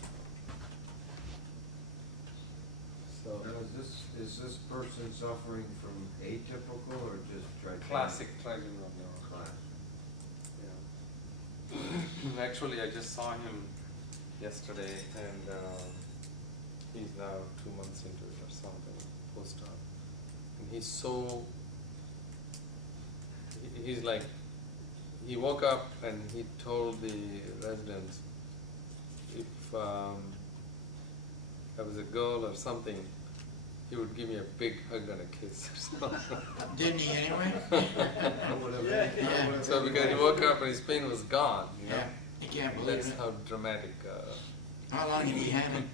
So, Now, is this person suffering from atypical or just trigeminal? classic trigeminal neuropathy. Class. Yeah. Actually, I just saw him yesterday, and he's now 2 months into it or something, post-op. And he's like, he woke up and he told the residents, if I was a girl or something, he would give me a big hug and a kiss or something. Didn't he anyway? Yeah. So because he woke up and his pain was gone, you know? Yeah, you can't believe That's it. how dramatic, How long had he had it?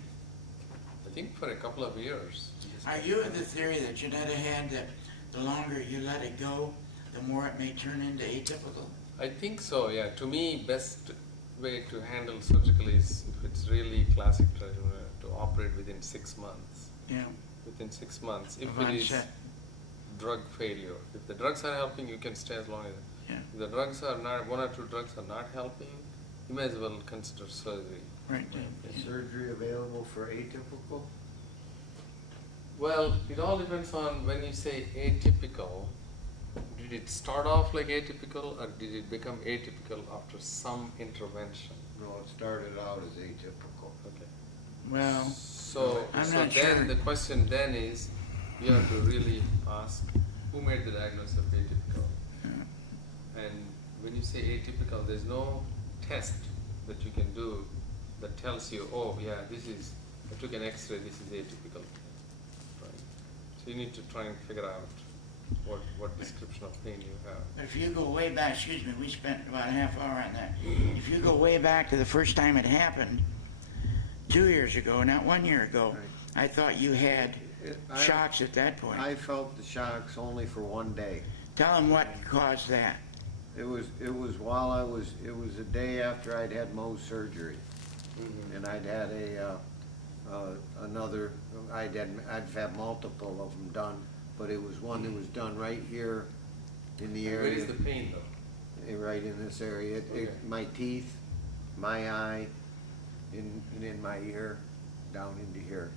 I think for a couple of years. Are you of the theory that Janetta had that the longer you let it go, the more it may turn into atypical? I think so, yeah. To me, best way to handle surgical is, if it's really classic trigeminal, to operate within 6 months. Yeah. Within 6 months. If Of it is onset. drug failure. If the drugs are helping, you can stay as long as. Yeah. If the drugs are not, 1 or 2 drugs are not helping, you may as well consider surgery. Right. Is surgery available for atypical? Well, it all depends on when you say atypical. Did it start off like atypical, or did it become atypical after some intervention? No, it started out as atypical. Okay. Well, So, I'm so not then sure. the question then is, you have to really ask, who made the diagnosis of atypical? And when you say atypical, there's no test that you can do that tells you, oh yeah, I took an X-ray, this is atypical. Right? So you need to try and figure out what description of pain you have. if you go way back, excuse me, we spent about a half hour on that. If you go way back to the first time it happened, 2 years ago, not 1 year ago, Right. I thought you had I- shocks at that point. I felt the shocks only for 1 day. Tell them what caused that. It was it was a day after I'd had Mohs surgery. And I'd had I'd had multiple of them done, but it was one that was done right here in the Where area. is the pain though? Right in this area. Okay. My teeth, my eye, and in my ear, down into here.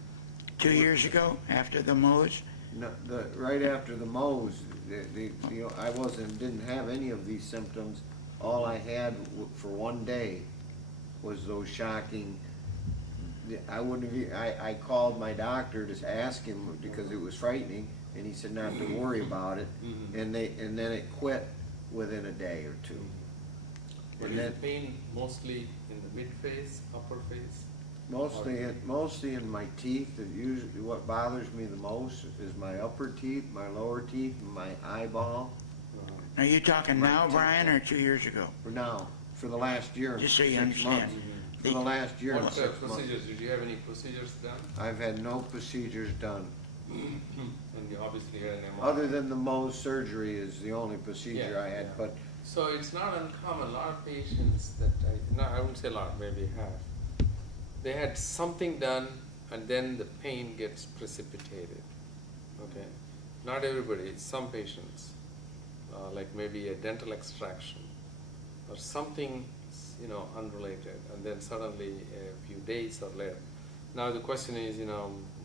2 years ago, after the Mohs? No, right after the Mohs, I didn't have any of these symptoms. All I had for 1 day was those shocking. I called my doctor to ask him because it was frightening, and he said not to worry about it. And then it quit within a day or two. But And is then the pain mostly in the mid face, upper face? mostly in my teeth. Usually, what bothers me the most is my upper teeth, my lower teeth, and my eyeball. Are you talking Right, now, temple. Brian, or 2 years ago? For now, for the last year, and Just so you 6 understand. months. For the last year and What 6 months. procedures? Did you have any procedures done? I've had no procedures done. And you obviously had an MRI. Other than the Mohs surgery is the only procedure Yeah, I had, yeah. but So it's not uncommon, a lot of patients that I wouldn't say a lot, maybe half. They had something done and then the pain gets precipitated, okay? Not everybody, some patients, like maybe a dental extraction or something, unrelated, and then suddenly a few days or later. Now the question is,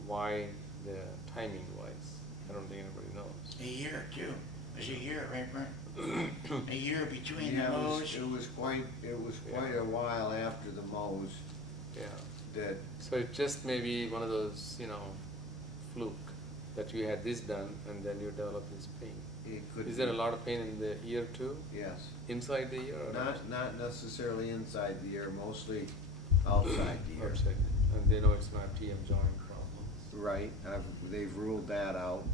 why the timing wise? I don't think anybody knows. A year, too. It was a year, right, Brian? A year between the yeah, Mohs. it was quite a while after the Mohs Yeah. that So it just may be one of those, fluke that you had this done and then you develop this pain. it could. Is there a lot of pain in the ear too? Yes, Inside the ear or not necessarily inside the ear, mostly outside the ear. outside? And they know it's not TM joint problems. Right, they've ruled that out.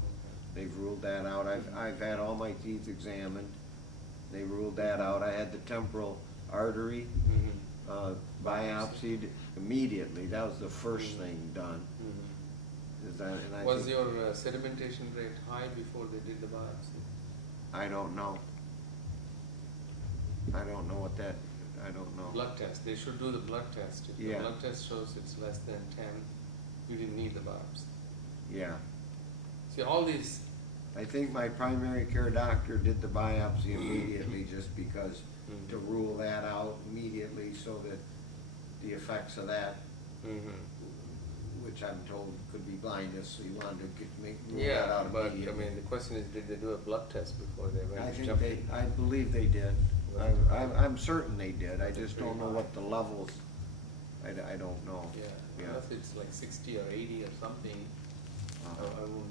They've ruled that out. I've had all my teeth examined. They ruled that out. I had the temporal artery biopsied immediately. That was the first thing done. Is that, and I Was think- your sedimentation rate high before they did the biopsy? I don't know. I don't know what that, I don't know. Blood test, they should do the blood test. If the Yeah. blood test shows it's less than 10, you didn't need the biopsy. Yeah. See, all these, I think my primary care doctor did the biopsy immediately just because, to rule that out immediately so that the effects of that, which I'm told could be blindness, so you wanted to rule that yeah, out but I immediately. mean, the question is, did they do a blood test before they went I to think jump they, in? I believe they did. I'm certain they did, I just don't know what the levels, I don't know. Yeah, unless it's like 60 or 80 or something, I wouldn't.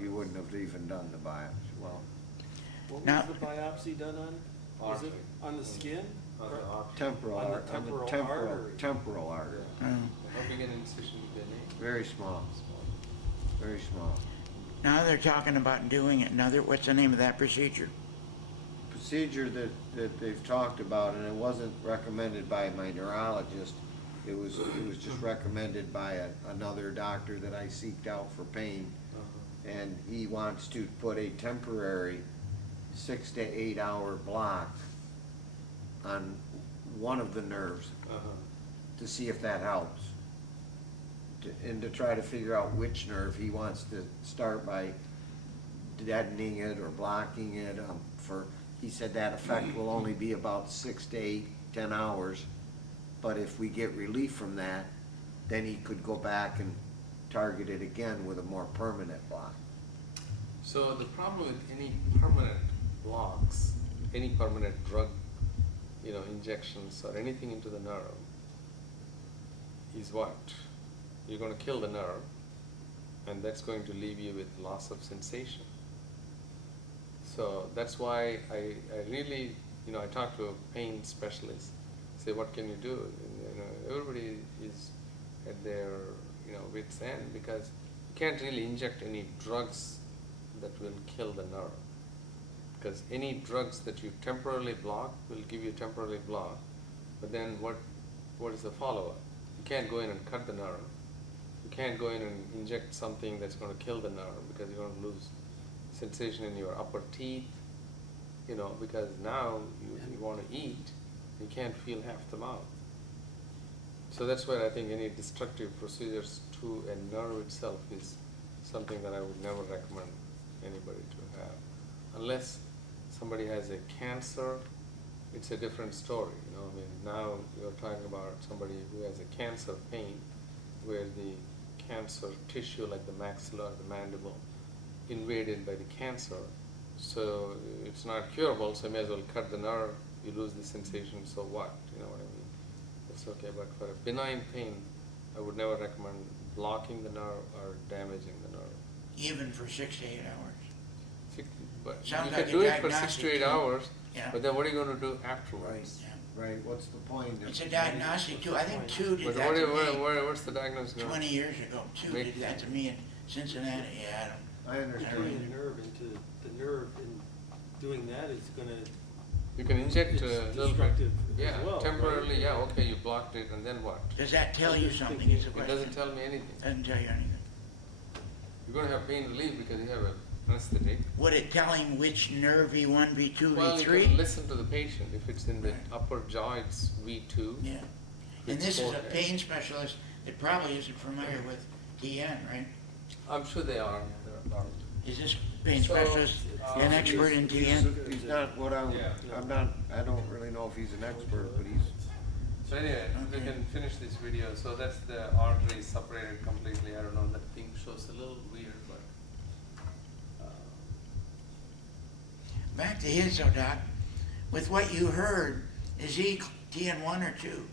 You wouldn't have even done the biopsy, well, What Now- was the biopsy done on? Was it Artery. on the skin? On the Or- artery. temporal, On the on the temporal temporal, artery. temporal artery, Oh. How big an incision did they make? very small, very small. Now they're talking about doing another, what's the name of that procedure? Procedure that they've talked about, and it wasn't recommended by my neurologist, it was just recommended by another doctor that I seeked out for pain, and he wants to put a temporary 6 to 8 hour block on one of the nerves to see if that helps. And to try to figure out which nerve he wants to start by deadening it or blocking it he said that effect will only be about 6 to 8, 10 hours. But if we get relief from that, then he could go back and target it again with a more permanent block. So the problem with any permanent blocks, any permanent drug, injections or anything into the nerve is what? You're going to kill the nerve, and that's going to leave you with loss of sensation. So that's why I really, I talk to a pain specialist, say, what can you do? And, everybody is at their, wit's end, because you can't really inject any drugs that will kill the nerve. Because any drugs that you temporarily block will give you temporary block, but then what is the follow-up? You can't go in and cut the nerve. You can't go in and inject something that's going to kill the nerve, because you're going to lose sensation in your upper teeth, because now you want to eat, you can't feel half the mouth. So that's why I think any destructive procedures to a nerve itself is something that I would never recommend anybody to have. Unless somebody has a cancer, it's a different story. Now you're talking about somebody who has a cancer pain, where the cancer tissue, like the maxilla or the mandible, invaded by the cancer. So it's not curable, so you may as well cut the nerve, you lose the sensation, so what? You know what I mean? It's okay, but for a benign pain, I would never recommend blocking the nerve or damaging the nerve. Even for 6 to 8 hours. But you Sounds can like a do it for 6 diagnostic to 8 tool. hours, Yeah. but then what are you going to do afterwards? Yeah. Right, what's the point? It's a diagnostic tool. I think two did But that to me what's the diagnosis now? 20 years ago. Two did that to me in Cincinnati. Yeah, I understand. Putting the nerve into the nerve and doing that is gonna, You can inject it's a little bit. destructive Yeah, as well, temporarily, right? yeah, okay, you blocked it, and then what? Does that tell you something? Is the It question. doesn't tell me anything. Doesn't tell you anything. You're going to have pain relief because you have an anesthetic. Would it tell him which nerve V1, V2, Well, you V3? can listen to the patient. If it's in the upper jaw, it's V2. Yeah. And It's this is a forehead. pain specialist that probably isn't familiar with TN, right? I'm sure they are. Is this pain So, specialist an expert in TN? He's not what I don't really know if he's an expert, but he's, So anyway, we Okay. can finish this video. So that's the artery separated completely. I don't know, that thing shows a little weird, but Back to his, though, Doc. With what you heard, is he TN1 or 2?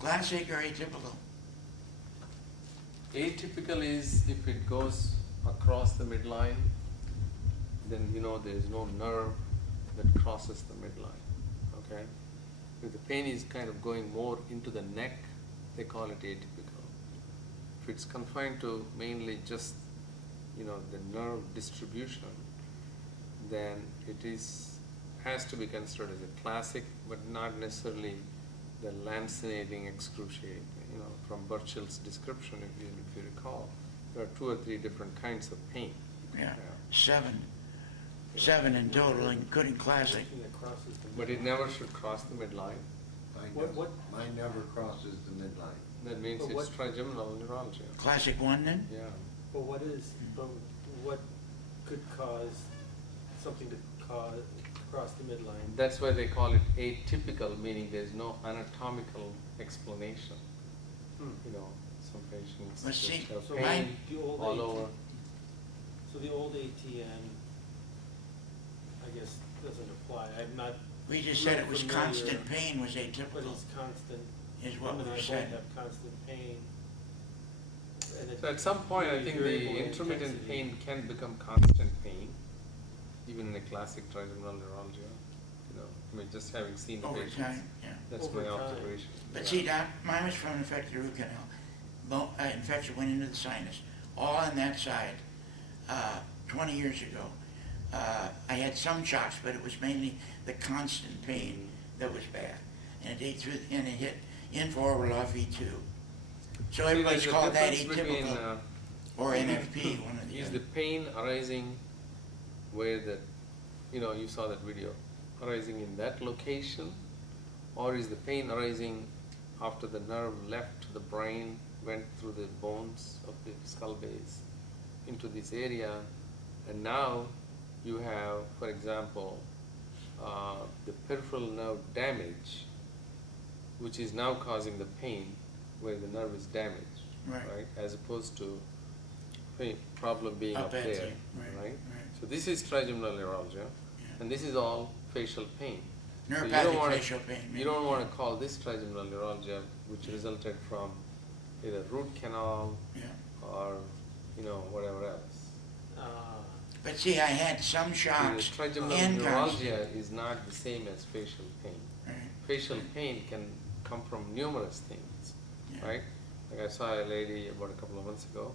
Classic or atypical? atypical is if it goes across the midline, then there is no nerve that crosses the midline. Okay? If the pain is kind of going more into the neck, they call it atypical. If it's confined to mainly just the nerve distribution, then it has to be considered as a classic, but not necessarily the lancinating excruciating. From Burchell's description, if you recall, There are 2 or 3 different kinds of pain. Yeah, seven in total, including classic. Something that crosses the But it midline. never should cross the midline. Mine never crosses the midline. That means But it's what- trigeminal neuralgia. Classic one then? Yeah. But what could cause something to cross the midline? That's why they call it atypical, meaning there's no anatomical explanation. You know, some patients Let's just see. have So pain the old all AT over. So the old ATN, I guess, doesn't apply. I'm not. We just said it was familiar, constant pain was But atypical, it's constant. is what Women we and I both said. have constant pain. And it So at some point, I can be think variable the in intermittent intensity. pain can become constant pain, even in a classic trigeminal neuralgia. You know, I mean, just having seen the Over patients, time, yeah. that's Over my time. observation. But Yeah. see, Doc, mine was from an infected root canal. Infection went into the sinus, all on that side, 20 years ago. I had some shocks, but it was mainly the constant pain that was bad. And it ate through, and it hit in-forward off E2. So See, everybody's there's a called that difference between, atypical, or NFP, one of the is other. the pain arising where the, you know, you saw that video, arising in that location, or is the pain arising after the nerve left the brain, went through the bones of the skull base into this area, and now you have, for example, the peripheral nerve damage, which is now causing the pain where the nerve is damaged, Right. as opposed to problem being up at there, you, right? So this is trigeminal neuralgia, and this is all facial pain. So you don't Neuropathic wanna- facial pain. You maybe. don't want to call this trigeminal neuralgia, which resulted from either root canal Yeah. or, you know, whatever else. But see, I had some See, shocks the trigeminal and neuralgia is not the same as facial pain. Right. Facial pain can come from numerous things, Yeah. right? Like I saw a lady about a couple of months ago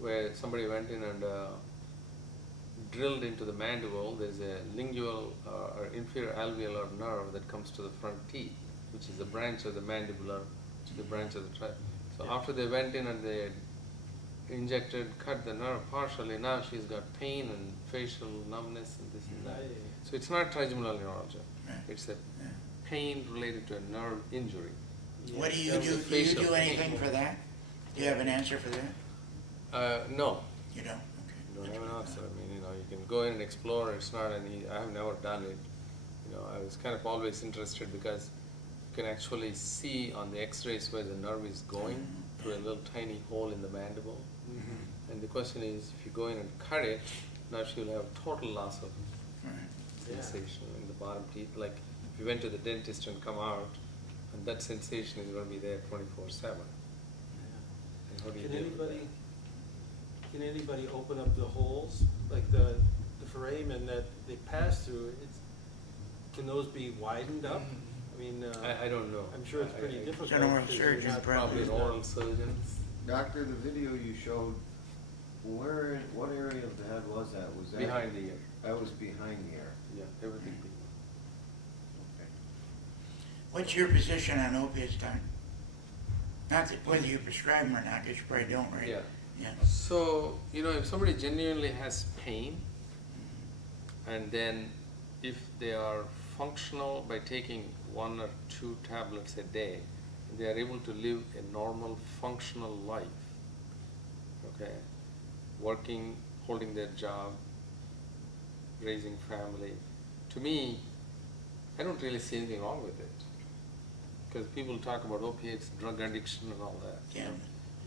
where somebody went in and drilled into the mandible. There's a lingual or inferior alveolar nerve that comes to the front teeth, which is a branch of the mandibular, the branch of the So Yeah. after they went in and they injected, cut the nerve partially, now she's got pain and facial numbness and this and that. So it's not trigeminal neuralgia. Right. It's a Yeah. pain related to a nerve injury. What do you That was do? a Do you facial do anything pain. for that? Do you have an answer for that? No, You don't? I don't Okay. have an answer. I mean, you know, you can go in and explore. It's not any. I have never done it. You know, I was kind of always interested because you can actually see on the X-rays where the nerve is going through a little tiny hole in the mandible. And the question is, if you go in and cut it, now she'll have total loss of Right. Yeah. sensation in the bottom teeth. Like if you went to the dentist and come out, and that sensation is going to be there 24/7. And how do you Can deal with that? anybody open up the holes, like the foramen that they pass through? Can those be widened up? I mean, I don't know. I'm sure it's pretty difficult. An oral 'cause you're surgeon not- Probably an there's not- oral surgeons. Doctor, the video you showed, what area of the head was that? Was that? Behind the ear. That was behind the ear. Yeah, everything. Okay. What's your position on opiates, Doc? Not that whether you prescribe them or not, because you probably don't, right? Yeah. Yeah. So, you know, if somebody genuinely has pain, and then if they are functional by taking 1 or 2 tablets a day, they are able to live a normal functional life, okay? Working, holding their job, raising family. To me, I don't really see anything wrong with it. Because people talk about opiates, drug addiction and all that. Yeah.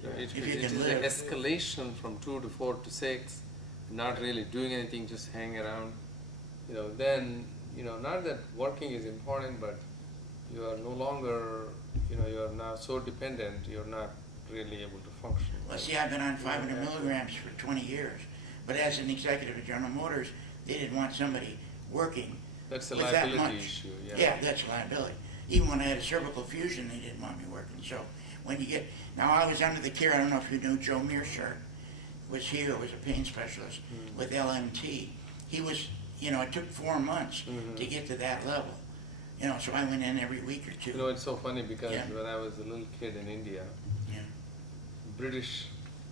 It If you it can is live. an escalation from 2 to 4 to 6, not really doing anything, just hanging around. You know, then, you know, not that working is important, but you are no longer, you know, you are now so dependent, you're not really able to function. Well, see, I've been on 500 milligrams for 20 years, but as an executive at General Motors, they didn't want somebody working That's a with that liability much. issue, Yeah, that's a liability. Even when I had a cervical fusion, they didn't want me working. So when you get, now I was under the care, I don't know if you knew Joe Mearshart was here, was a pain specialist with LMT. He was, you know, it took 4 months to get to that level. You know, so I went in every week or 2. You know, it's so funny because Yeah. when I was a little kid in India, Yeah. British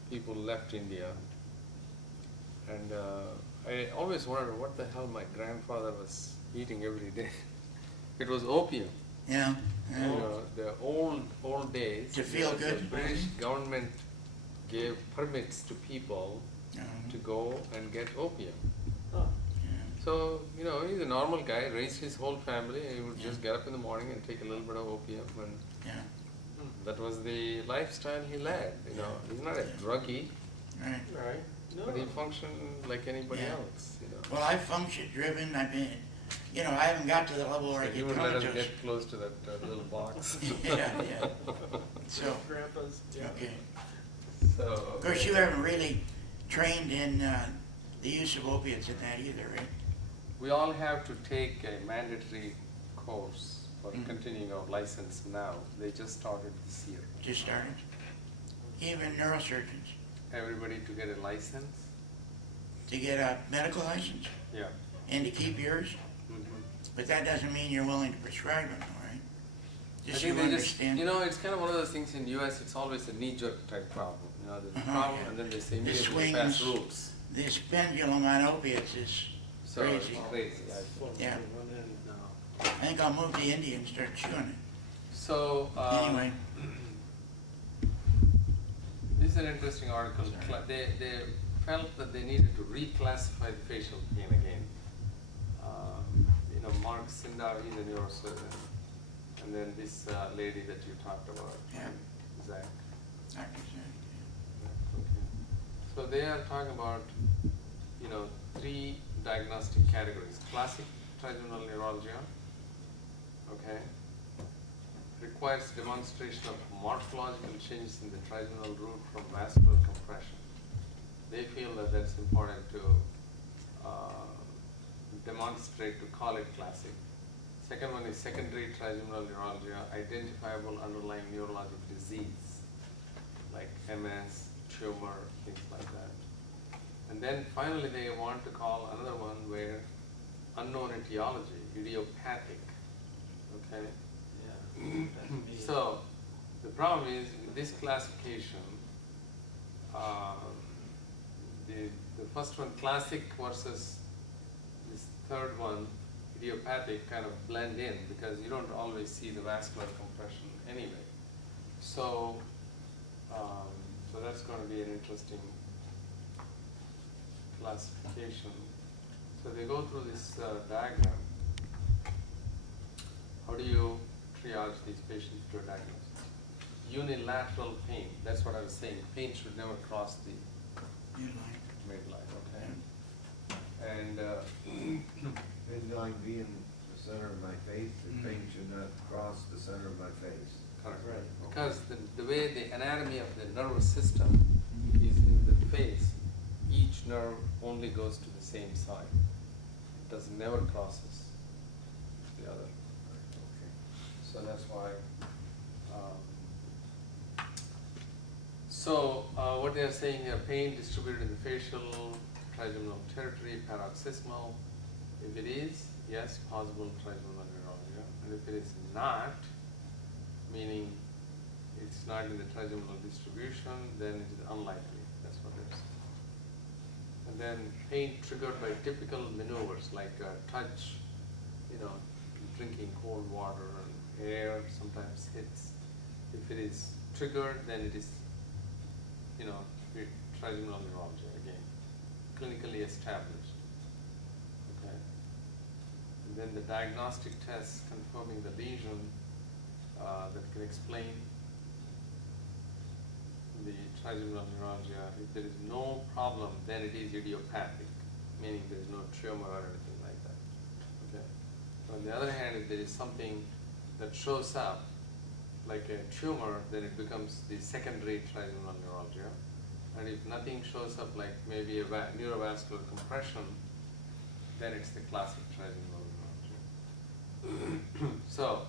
people left India, and I always wondered what the hell my grandfather was eating every day. It was opium. Yeah, You know, the old days. To feel the good. British government gave permits to people to go and get opium. So, you know, he's a normal guy, raised his whole family, he would just get up in the morning and take a little bit of opium, and yeah, that was the lifestyle he led, you know. He's not a druggie, right. Right. but he functioned like anybody Yeah. else, you know. Well, I function driven, I mean, you know, I haven't got to the level where I So he get would let us comatose. get close to that little box. Yeah, yeah. So, Grandpa's, yeah. okay. So. Of course, you haven't really trained in the use of opiates in that either, right? We all have to take a mandatory course for Mhm. continuing our license now. They just started this year. Just started. Even neurosurgeons, Everybody to get a license? to get a medical license Yeah. and to keep yours, but that doesn't mean you're willing to prescribe them, all right? I Just think you they just, understand. you know, it's kind of one of those things in US, it's always a knee-jerk type problem. You know, there's a Uh-huh, problem yeah. and then they say The immediately pass swings. rules. This pendulum on opiates is So it's crazy. crazy. Yeah. I think I'll move to India and start chewing it. So, Anyway, this is an interesting article. They felt that they needed to reclassify the facial pain again. You know, Mark Sindar, he's a neurosurgeon. And then this lady that you talked about, Yeah. Zach. Dr. Zach, Okay. So they are talking about, you know, 3 diagnostic categories. Classic trigeminal neuralgia, okay, requires demonstration of morphological changes in the trigeminal root from vascular compression. They feel that that's important to demonstrate, to call it classic. Second one is secondary trigeminal neuralgia, identifiable underlying neurologic disease, like MS, tumor, things like that. And then finally they want to call another one where unknown etiology, idiopathic, okay? So, the problem is, with this classification, the first one, classic, versus this third one, idiopathic, kind of blend in, because you don't always see the vascular compression anyway. So, so that's going to be an interesting classification. So they go through this diagram. How do you triage these patients to a diagnosis? Unilateral pain, that's what I was saying. Pain should never cross the midline. midline, okay? And Midline being the center of my face, Mhm. the pain should not cross the center of my face. correct. Right. Because the way the anatomy of the nervous system is in the face, each nerve only goes to the same side. It does never crosses the other. Okay. So that's why. So what they are saying here, pain distributed in the facial, trigeminal territory, paroxysmal. If it is, yes, possible trigeminal neuralgia. And if it is not, meaning it's not in the trigeminal distribution, then it is unlikely. That's what they're saying. And then pain triggered by typical maneuvers like touch, you know, drinking cold water and air sometimes hits. If it is triggered, then it is, you know, trigeminal neuralgia again, clinically established. Okay. And then the diagnostic tests confirming the lesion that can explain the trigeminal neuralgia. If there is no problem, then it is idiopathic, meaning there is no tumor or anything like that. Okay. On the other hand, if there is something that shows up, like a tumor, then it becomes the secondary trigeminal neuralgia. And if nothing shows up, like maybe a neurovascular compression, then it's the classic trigeminal neuralgia. So,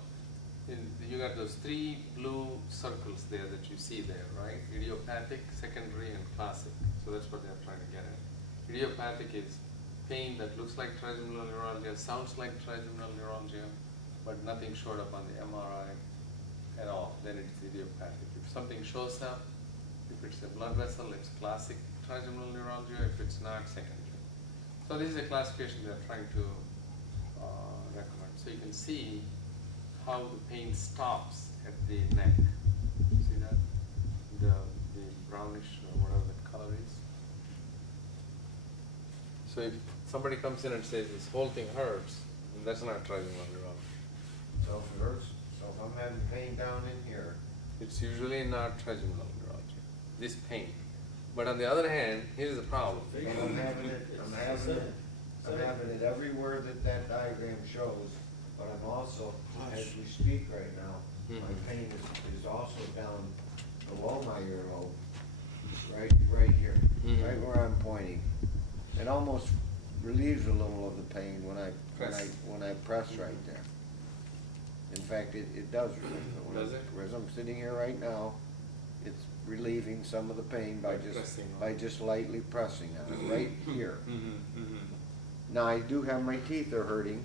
you got those 3 blue circles there that you see there, right? Idiopathic, secondary, and classic. So that's what they're trying to get at. Idiopathic is pain that looks like trigeminal neuralgia, sounds like trigeminal neuralgia, but nothing showed up on the MRI at all, then it's idiopathic. If something shows up, If it's a blood vessel, it's classic trigeminal neuralgia. If it's not, secondary. So this is a classification they are trying to recommend. So you can see how the pain stops at the neck. See that? The brownish or whatever that color is. So if somebody comes in and says this whole thing hurts, then that's not trigeminal neuralgia. So if it hurts, so if I'm having pain down in here, It's usually not trigeminal neuralgia, this pain. But on the other hand, here's the problem. and I'm having it everywhere that diagram shows, but I'm also, as we speak right now, my pain is also down below my earlobe, right here, right where I'm pointing. It almost relieves a little of the pain when I press right there. In fact, it does relieve it. Does it? Whereas I'm sitting here right now, it's relieving some of the pain by just lightly pressing on it, right here. Now, I do have, my teeth are hurting,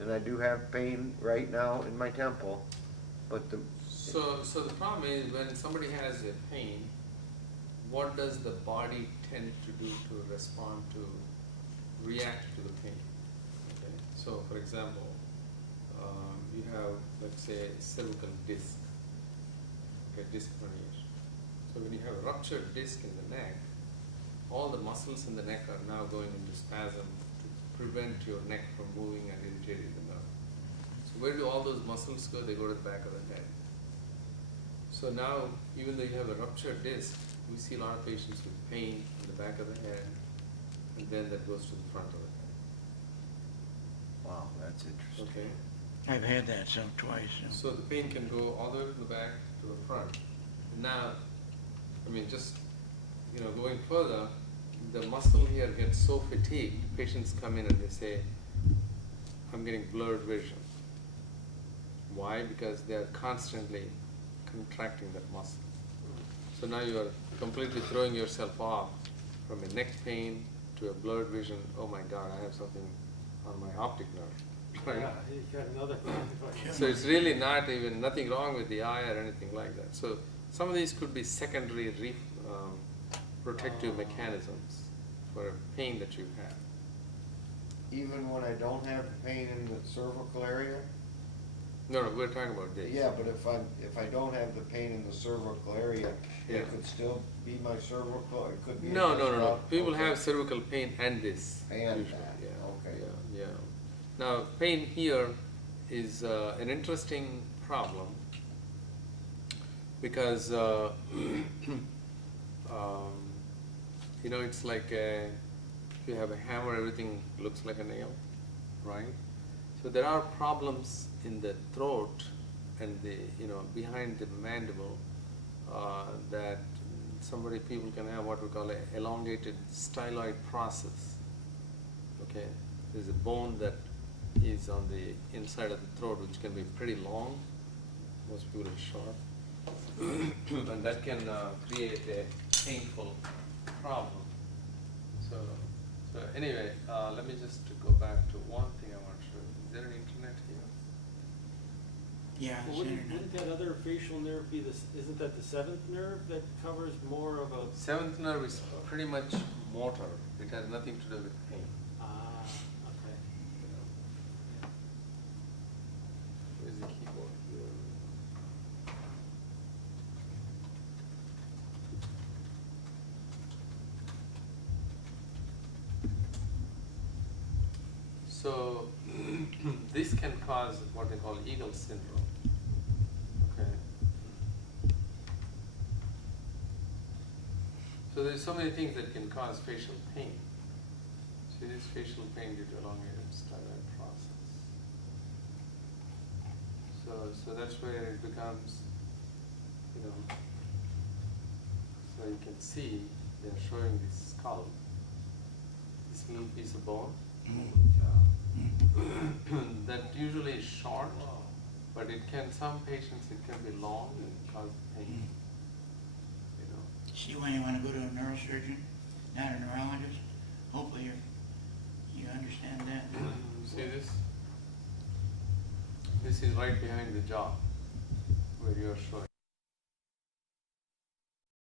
and I do have pain right now in my temple, but So the problem is when somebody has a pain, what does the body tend to do to respond to, react to the pain? Okay. So for example, you have, let's say, cervical disc, okay, disc herniation. So when you have a ruptured disc in the neck, all the muscles in the neck are now going into spasm to prevent your neck from moving and irritating the nerve. So where do all those muscles go? They go to the back of the head. So now, even though you have a ruptured disc, we see a lot of patients with pain in the back of the head, and then that goes to the front of the head. wow, that's interesting. Okay? I've had that twice. So the pain can go all the way to the back to the front. Now, I mean, just, going further, the muscle here gets so fatigued, patients come in and they say, I'm getting blurred vision. Why? Because they are constantly contracting that muscle. So now you are completely throwing yourself off from a neck pain to a blurred vision. Oh my God, I have something on my optic nerve. Right? Yeah, you got another So it's really not even, nothing wrong with the eye or anything like that. So some of these could be secondary protective mechanisms for pain that you have. Even when I don't have pain in the cervical area? No, we're talking about this. Yeah, but if I don't have the pain in the cervical area, Yeah. it could still be my cervical, it could be. No. People have cervical pain and this. And usually. that, Yeah. okay. Yeah. Now, pain here is an interesting problem because it's like if you have a hammer, everything looks like a nail, right? So there are problems in the throat and the behind the mandible that people can have what we call an elongated styloid process. Okay, there's a bone that is on the inside of the throat which can be pretty long. Most people are short, and that can create a painful problem. So anyway, let me just go back to one thing I want to show you. Is there an internet here? Yeah, it's internet. Wouldn't that other facial nerve be isn't that the seventh nerve that covers more of a, Seventh nerve is pretty much motor. It has nothing to do with pain. okay. Where's the keyboard? So this can cause what they call eagle syndrome. Okay. So there's so many things that can cause facial pain. See this facial pain due to elongated styloid process. So that's where it becomes, so you can see they're showing this skull, this little piece of bone. That usually is short, but some patients it can be long and cause pain. See when you want to go to a neurosurgeon, not a neurologist. Hopefully you understand that. See this? This is right behind the jaw where you are showing.